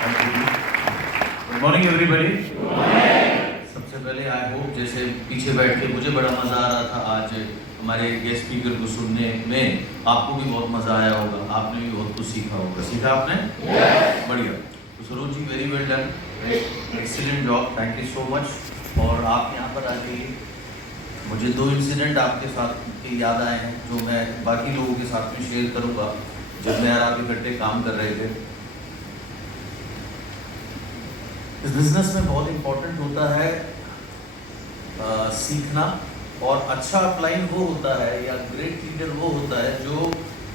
Good morning everybody. सबसे पहले I hope जैसे पीछे बैठ के मुझे बड़ा मज़ा आ रहा था आज हमारे गेस्ट स्पीकर को सुनने में, आपको भी बहुत मज़ा आया होगा, आपने भी बहुत कुछ सीखा होगा। सीखा आपने? बढ़िया। तो Saroj ji, very well done, excellent job, thank you so much. और आप यहाँ पर आके मुझे 2 इंसिडेंट आपके साथ के याद आए हैं जो मैं बाकी लोगों के साथ में शेयर करूँगा जब मैं और आप इकट्ठे काम कर रहे थे। इस बिजनेस में बहुत इम्पोर्टेंट होता है सीखना, और अच्छा अपलाइन वो होता है या ग्रेट लीडर वो होता है जो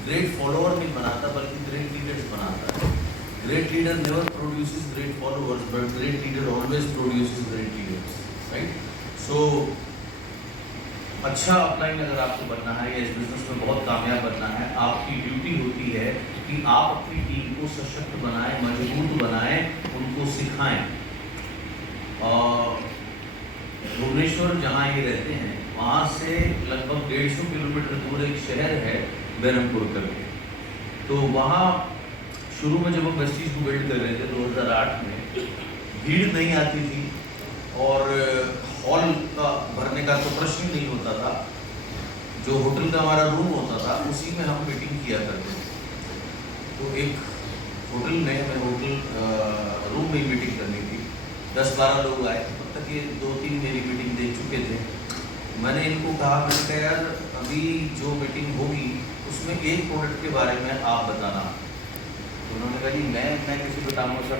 ग्रेट फॉलोअर नहीं बनाता बल्कि ग्रेट लीडर्स बनाता है। Great leader never produces great followers but great leader always produces great leaders, right? So अच्छा अपलाइन अगर आपको बनना है या इस बिजनेस में बहुत कामयाब बनना है, आपकी ड्यूटी होती है कि आप अपनी टीम को सशक्त बनाएं, मजबूत बनाएं, उनको सिखाएं। भुवनेश्वर जहाँ ये रहते हैं वहाँ से लगभग 150 किलोमीटर दूर एक शहर है बेरमपुर करके। तो वहाँ शुरू में जब हम वेस्टीज को बिल्ड कर रहे थे 2008 में, भीड़ नहीं आती थी और हॉल का भरने का तो प्रश्न नहीं होता था। जो होटल का हमारा रूम होता था उसी में हम मीटिंग किया करते थे। तो एक होटल में हमें होटल रूम में मीटिंग करनी थी, 10-12 लोग आए। तब तक ये 2-3 मेरी मीटिंग देख चुके थे। मैंने इनको कहा, मैंने कहा यार अभी जो मीटिंग होगी उसमें एक प्रोडक्ट के बारे में आप बताना। तो उन्होंने कहा जी मैं किसी बताऊँगा सर,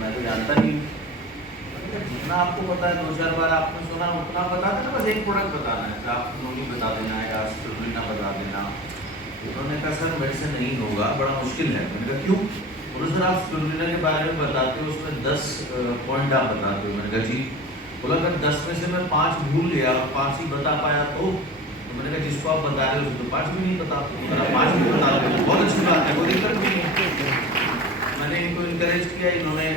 मैं तो जानता नहीं। जितना आपको पता है 2-4 बार आपने सुना उतना बता देना, बस एक प्रोडक्ट बताना है, आप नोनी बता देना या स्पिरुलिना बता देना। उन्होंने कहा सर मेरे से नहीं होगा, बड़ा मुश्किल है। मैंने कहा क्यों? बोले सर आप स्पिरुलिना के बारे में बताते हो, उसमें 10 पॉइंट आप बताते हो। मैंने कहा जी। बोला अगर 10 में से मैं 5 भूल गया और 5 ही बता पाया तो मैंने कहा जिसको आप बता रहे हो उसको 5 भी नहीं बता, अगर 5 भी बता रहे हो बहुत अच्छी बात है, कोई दिक्कत नहीं है। मैंने इनको इनकरेज किया, इन्होंने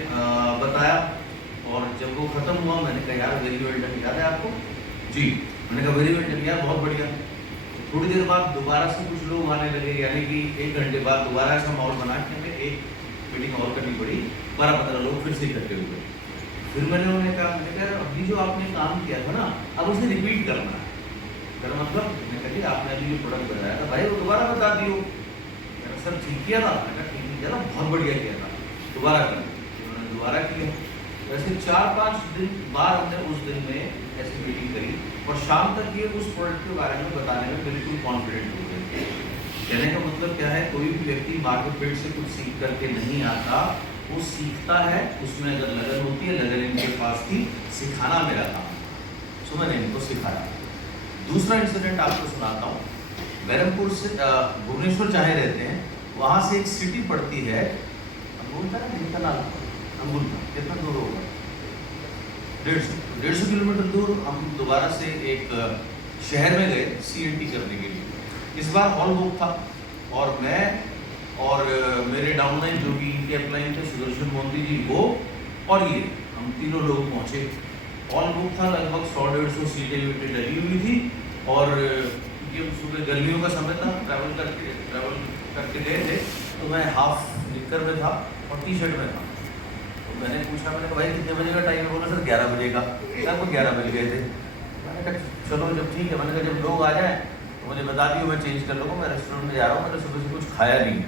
बताया, और जब वो खत्म हुआ मैंने कहा यार वेरी वेल डन, याद है आपको? जी। मैंने कहा वेरी वेल डन यार, बहुत बढ़िया। थोड़ी देर बाद दोबारा से कुछ लोग आने लगे, यानी कि 1 घंटे बाद दोबारा ऐसा माहौल बना कि हमें एक मीटिंग और करनी पड़ी, 12-15 लोग फिर से इकट्ठे हुए। फिर मैंने उन्हें कहा, मैंने कहा अभी जो आपने काम किया था ना अब उसे रिपीट करना है। मेरा मतलब मैंने कहा जी आपने अभी जो प्रोडक्ट बताया था भाई वो दोबारा बता दियो। मेरा सर ठीक किया था? मैंने कहा ठीक किया था, बहुत बढ़िया किया था, दोबारा करें। उन्होंने दोबारा किया। वैसे 4-5 दिन बाद हमने उस दिन में ऐसी मीटिंग करी और शाम तक ये उस प्रोडक्ट के बारे में बताने में बिल्कुल कॉन्फिडेंट हो गए। कहने का मतलब क्या है, कोई भी व्यक्ति मार्केट फील्ड से कुछ सीख करके नहीं आता, वो सीखता है, उसमें अगर लगन होती है, लगन इनके पास थी, सिखाना मेरा काम। सो मैंने इनको सिखाया। दूसरा इंसिडेंट आपको सुनाता हूँ। बेरमपुर से भुवनेश्वर जहाँ रहते हैं वहाँ से एक सिटी पड़ती है अंगुलका, कितना दूर होगा? 150 किलोमीटर दूर। हम दोबारा से एक शहर में गए CNT करने के लिए। इस बार हॉल बुक था और मैं और मेरे डाउनलाइन जो भी इनके अपलाइन थे, सुदर्शन मोदी जी, वो और ये, हम तीनों लोग पहुँचे। हॉल बुक था, लगभग 100-150 सीटें वीटें लगी हुई थी। और ये सुबह गर्मियों का समय था, ट्रैवल करके गए थे, तो मैं हाफ निक्कर में था और टी-शर्ट में था। तो मैंने पूछा, मैंने कहा भाई कितने बजे का टाइम है? बोला सर 11 बजे का। लगभग 11 बज गए थे। मैंने कहा चलो जब ठीक है, मैंने कहा जब लोग आ जाएँ तो मुझे बता दियो, मैं चेंज कर लूँगा, मैं रेस्टोरेंट में जा रहा हूँ, मैंने सुबह से कुछ खाया नहीं है।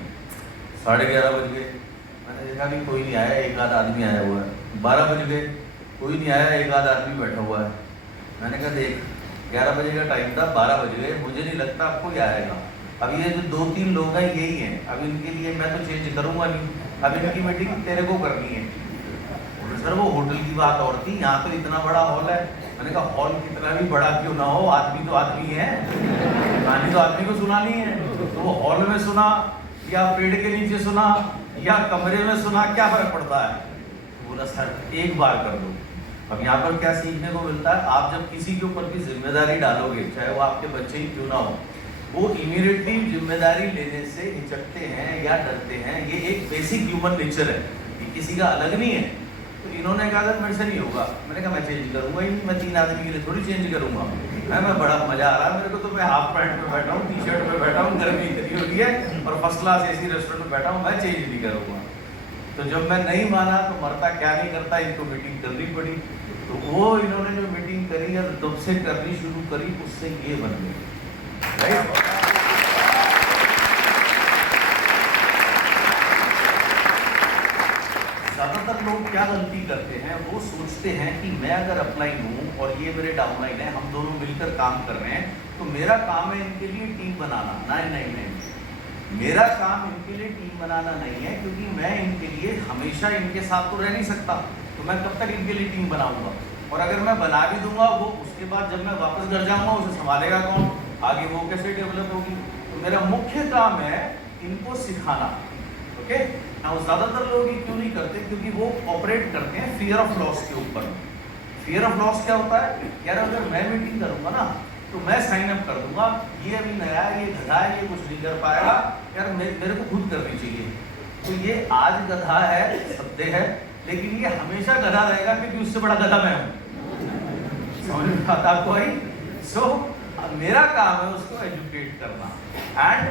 11:30 बज गए। मैंने देखा कि कोई नहीं आया, एक आध आदमी आया हुआ है। 12 बज गए, कोई नहीं आया, एक आध आदमी बैठा हुआ है। मैंने कहा देख 11 बजे का टाइम था, 12 बज गए, मुझे नहीं लगता आपको कोई आएगा। अब ये जो 2-3 लोग हैं यही हैं, अब इनके लिए मैं तो चेंज करूँगा नहीं, अब इनकी मीटिंग तेरे को करनी है। सर वो होटल की बात और थी, यहाँ तो इतना बड़ा हॉल है। मैंने कहा हॉल कितना भी बड़ा क्यों ना हो, आदमी तो आदमी है, कहानी तो आदमी को सुनानी है। तो वो हॉल में सुना या पेड़ के नीचे सुना या कमरे में सुना, क्या फर्क पड़ता है? बोला सर एक बार कर दो। अब यहाँ पर क्या सीखने को मिलता है, आप जब किसी के ऊपर की जिम्मेदारी डालोगे, चाहे वो आपके बच्चे ही क्यों ना हो, वो इमीडिएटली जिम्मेदारी लेने से हिचकते हैं या डरते हैं। ये एक बेसिक ह्यूमन नेचर है, ये किसी का अलग नहीं है। तो इन्होंने कहा सर मेरे से नहीं होगा। मैंने कहा मैं चेंज करूँगा ही नहीं, मैं 3 आदमी के लिए थोड़ी चेंज करूँगा। मैं बड़ा मजा आ रहा है मेरे को, तो मैं हाफ पैंट में बैठा हूँ, टी-शर्ट में बैठा हूँ, गर्मी इतनी हो रही है और फर्स्ट क्लास AC रेस्टोरेंट में बैठा हूँ, मैं चेंज नहीं करूँगा। तो जब मैं नहीं माना तो मरता क्या नहीं करता, इनको मीटिंग करनी पड़ी। तो वो इन्होंने जो मीटिंग करी और तब से करनी शुरू करी, उससे ये बन गई, राइट। ज़्यादातर लोग क्या गलती करते हैं, वो सोचते हैं कि मैं अगर अपलाइन हूँ और ये मेरे डाउनलाइन है, हम दोनों मिलकर काम कर रहे हैं, तो मेरा काम है इनके लिए टीम बनाना। नहीं, मेरा काम इनके लिए टीम बनाना नहीं है, क्योंकि मैं इनके लिए हमेशा इनके साथ तो रह नहीं सकता, तो मैं कब तक इनके लिए टीम बनाऊंगा। और अगर मैं बना भी दूंगा, वो उसके बाद जब मैं वापस घर जाऊंगा, उसे संभालेगा कौन, आगे वो कैसे डेवलप होगी। तो मेरा मुख्य काम है इनको सिखाना, ओके। now ज़्यादातर लोग ये क्यों नहीं करते, क्योंकि वो ऑपरेट करते हैं फियर ऑफ लॉस के ऊपर। फियर ऑफ लॉस क्या होता है, यार अगर मैं मीटिंग करूंगा ना तो मैं साइन अप कर दूंगा, ये अभी नया है, ये गधा है, ये कुछ नहीं कर पाएगा, यार मेरे को खुद करनी चाहिए। तो ये आज गधा है, सत्य है, लेकिन ये हमेशा गधा रहेगा, क्योंकि उससे बड़ा गधा मैं हूँ। समझ में आता आपको भाई। सो मेरा काम है उसको एजुकेट करना। एंड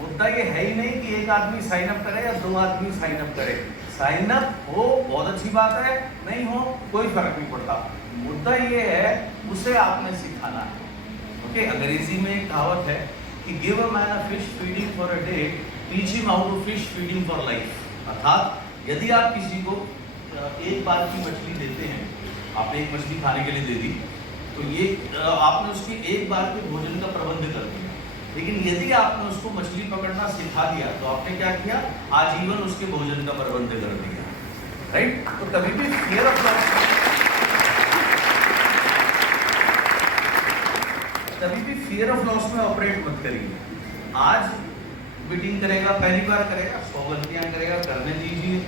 मुद्दा ये है ही नहीं कि एक आदमी साइन अप करे या 2 आदमी साइन अप करे। साइन अप हो बहुत अच्छी बात है, नहीं हो कोई फर्क नहीं पड़ता। मुद्दा ये है उसे आपने सिखाना है, ओके। अंग्रेजी में एक कहावत है कि give a man a fish feeding for a day, teach him how to fish feeding for life. अर्थात यदि आप किसी को एक बार की मछली देते हैं, आपने एक मछली खाने के लिए दे दी, तो ये आपने उसकी एक बार के भोजन का प्रबंध कर दिया। लेकिन यदि आपने उसको मछली pकड़ना सिखा दिया, तो आपने क्या किया, आजीवन उसके भोजन का प्रबंध कर दिया, राइट। तो कभी भी फियर ऑफ लॉस, कभी भी फियर ऑफ लॉस में ऑपरेट मत करिए। आज मीटिंग करेगा, पहली बार करेगा, 100 गलतियां करेगा, करने दीजिए।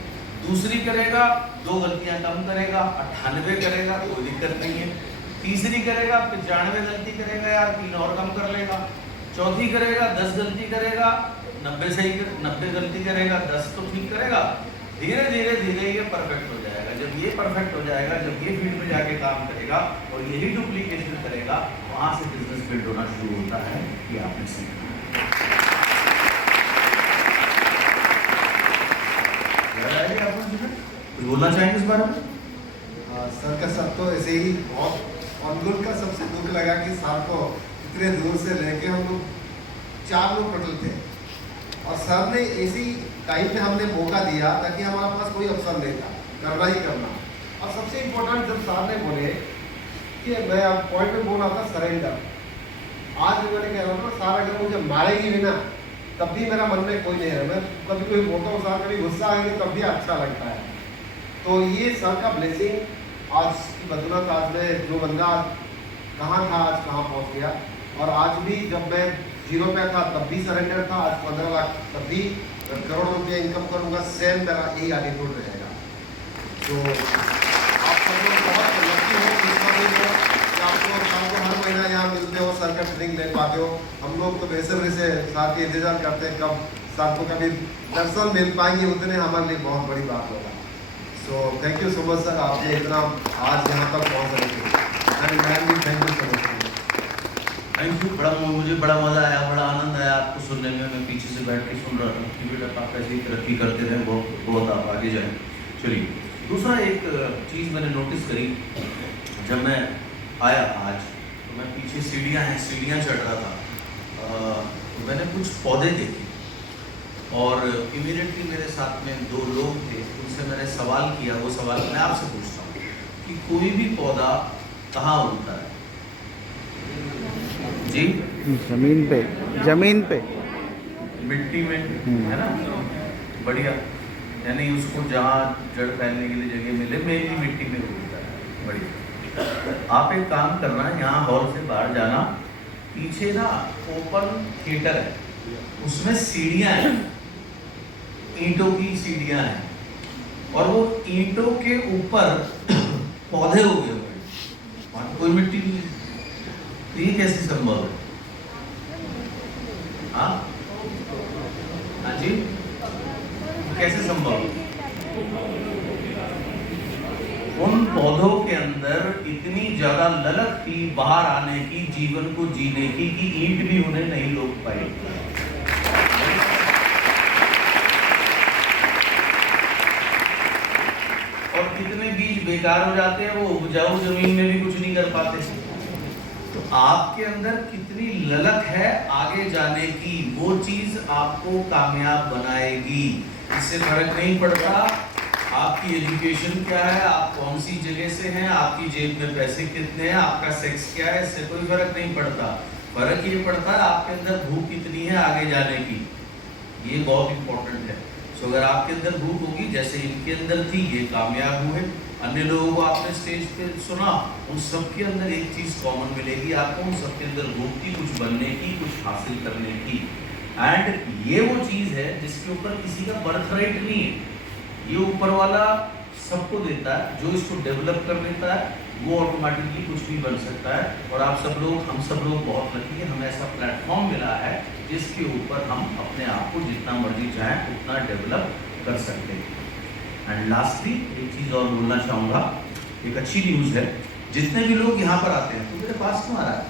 दूसरी करेगा, 2 गलतियां कम करेगा, 98 करेगा, कोई दिक्कत नहीं है। तीसरी करेगा, 95 गलती करेगा, यार 3 और कम कर लेगा। चौथी करेगा, 10 गलती करेगा, 90 गलती करेगा, 10 तो ठीक करेगा। धीरे धीरे ये परफेक्ट हो जाएगा। जब ये परफेक्ट हो जाएगा, जब ये फील्ड में जाके काम करेगा और यही डुप्लीकेशन करेगा, वहां से बिजनेस बिल्ड होना शुरू होता है। ये आपने सीखा। कुछ बोलना चाहेंगे इस बारे में? सर का सब तो ऐसे ही बहुत अनगुल का सबसे दुख लगा कि सर को इतने दूर से लेके हम लोग 4 लोग टोटल थे, और सर ने ऐसी टाइम पे हमने मौका दिया ताकि हमारे पास कोई ऑप्शन नहीं था, करना ही करना। और सबसे इम्पोर्टेंट जब सर ने बोले कि मैं अब पॉइंट में बोल रहा था सरेंडर, आज भी मैंने कह रहा था सर अगर मुझे मारेगी भी ना तब भी मेरा मन में कोई नहीं है। मैं कभी कोई बोलता हूँ सर, कभी गुस्सा आएंगे तब भी अच्छा लगता है। तो ये सर का ब्लेसिंग आज की बदौलत आज मैं जो बंदा कहाँ था आज कहाँ पहुँच गया। और आज भी जब मैं 0 पे था तब भी सरेंडर था, आज 15 लाख तब भी करोड़ रुपये इनकम करूँगा, सेम मेरा यही एटीट्यूड रहेगा। तो आप सब लोग बहुत लकी हो कि आपको हर महीना यहाँ मिलते हो, सर का ट्रेनिंग ले पाते हो। हम लोग तो बेसब्री से सर के इंतजार करते हैं कब सर को कभी दर्शन मिल पाएंगे, उतने हमारे लिए बहुत बड़ी बात होगा। So thank you so much sir, आपने इतना आज यहाँ तक पहुँच रहे थे। मैम भी thank you so much. Thank you. मुझे बड़ा मज़ा आया, बड़ा आनंद आया आपको सुनने में। मैं पीछे से बैठ के सुन रहा था कि बेटा आप ऐसी तरक्की करते रहें, बहुत आप आगे जाएं। चलिए, दूसरा एक चीज़ मैंने नोटिस करी जब मैं आया आज, तो मैं पीछे सीढ़ियाँ चढ़ रहा था, तो मैंने कुछ पौधे देखे और इमीडिएटली मेरे साथ में 2 लोग थे, उनसे मैंने सवाल किया। वो सवाल मैं आपसे पूछता हूँ कि कोई भी पौधा कहाँ उगता है? जी, जमीन पे मिट्टी में, है ना? बढ़िया। यानी उसको जहाँ जड़ फैलने के लिए जगह मिले, मेरी मिट्टी में उगता है। बढ़िया। आप एक काम करना, यहाँ हॉल से बाहर जाना, पीछे ना ओपन थिएटर है, उसमें सीढ़ियाँ हैं, ईंटों की सीढ़ियाँ हैं, और वो ईंटों के ऊपर पौधे उगे हुए हैं, वहाँ कोई मिट्टी नहीं है। तो ये कैसे संभव है? हाँ जी, कैसे संभव है? उन पौधों के अंदर इतनी ज्यादा ललक थी बाहर आने की, जीवन को जीने की, कि ईंट भी उन्हें नहीं रोक पाई। और कितने बीज बेकार हो जाते हैं, वो उपजाऊ जमीन में भी कुछ नहीं कर पाते। तो आपके अंदर कितनी ललक है आगे जाने की, वो चीज आपको कामयाब बनाएगी। इससे फर्क नहीं पड़ता आपकी एजुकेशन क्या है, आप कौन सी जगह से हैं, आपकी जेब में पैसे कितने हैं, आपका सेक्स क्या है, इससे कोई फर्क नहीं पड़ता। फर्क ये पड़ता है आपके अंदर भूख कितनी है आगे जाने की। ये बहुत इंपॉर्टेंट है। सो अगर आपके अंदर भूख होगी, जैसे इनके अंदर थी, ये कामयाब हुए। अन्य लोगों को आपने स्टेज पे सुना, उन सबके अंदर एक चीज कॉमन मिलेगी आपको, उन सबके अंदर भूख थी कुछ बनने की, कुछ हासिल करने की। एंड ये वो चीज है जिसके ऊपर किसी का बर्थ राइट नहीं है, ये ऊपर वाला सबको देता है। जो इसको डेवलप कर लेता है वो ऑटोमेटिकली कुछ भी बन सकता है। और आप सब लोग, हम सब लोग बहुत लकी है, हमें ऐसा प्लेटफॉर्म मिला है जिसके ऊपर हम अपने आप को जितना मर्जी चाहें उतना डेवलप कर सकते हैं। एंड लास्टली एक चीज़ और बोलना चाहूँगा, एक अच्छी न्यूज़ है। जितने भी लोग यहाँ पर आते हैं, तो मेरे पास क्यों आ रहा है?